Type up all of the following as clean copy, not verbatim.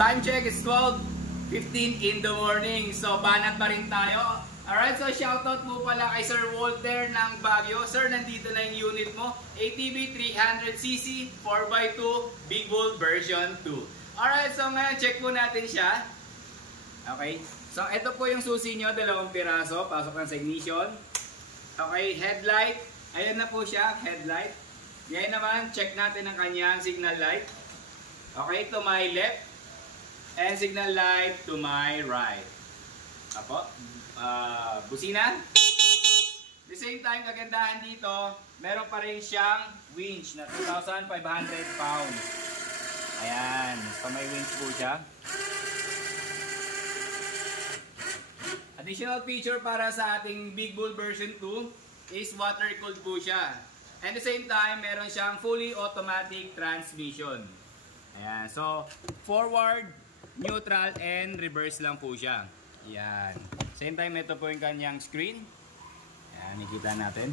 Time check is 12:15 in the morning. So, banat pa rin tayo. Alright, so shoutout mo pala kay Sir Walter ng Baguio. Sir, nandito na yung unit mo. ATV 300cc 4x2 Big Bull version 2. Alright, so ngayon check po natin siya. Okay, so ito po yung susi nyo, 2 piraso. Pasok lang sa ignition. Okay, headlight. Ayan na po siya, headlight. Ngayon naman, check natin ang kanyang signal light. Okay, to my left. And signal light to my right. Apo, busina. The same time, kagandahan dito, meron pa rin siyang winch na 2,500 pounds. Ayan, so may winch po siya. Additional feature para sa ating Big Bull version 2 is water cooled po siya. And the same time, meron siyang fully automatic transmission. Ayan, so forward, neutral, and reverse lang po siya. Ayan. Same time, ito po yung kanyang screen. Ayan, nakikita natin.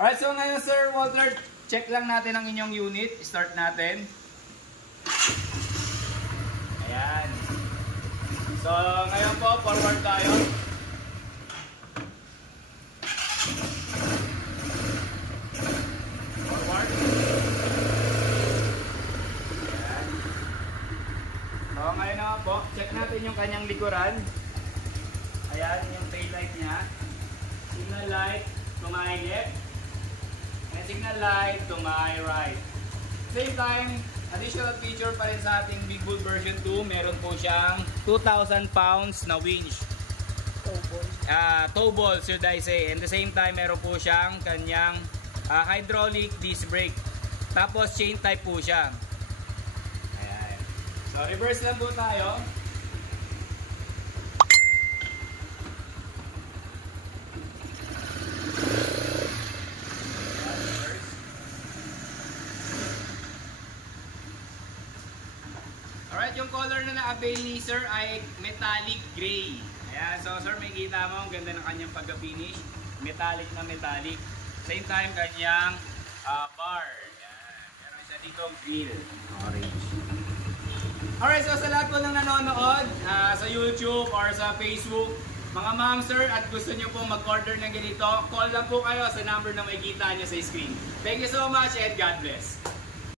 Alright, so ngayon Sir Walter, check lang natin ang inyong unit. Start natin. Ayan. So, ngayon po, forward tayo. Forward. Ayan. So, ngayon naman po, check natin yung kanyang likuran. Ayan, yung tail light niya. Signal light to my left. And signal light to my right. Same time, additional feature pa rin sa ating Big Bull version 2. Meron po siyang 2,000 pounds na winch. Tow ball should I say. And the same time, meron po siyang kanyang hydraulic disc brake. Tapos chain type po siya. Ayan. So reverse lang po tayo. Alright, yung color na na-avail ni Sir ay metallic gray. Ayan, so Sir, may kita mo, ang ganda ng kanyang pagka-finish. Metallic na metallic. Same time, kanyang bar. Ayan, meron siya dito grill. Orange. Alright, so sa lahat po ng nanonood sa YouTube or sa Facebook, mga ma'am, sir, at gusto nyo pong mag-order ng ganito, call lang po kayo sa number na makikita nyo sa screen. Thank you so much and God bless.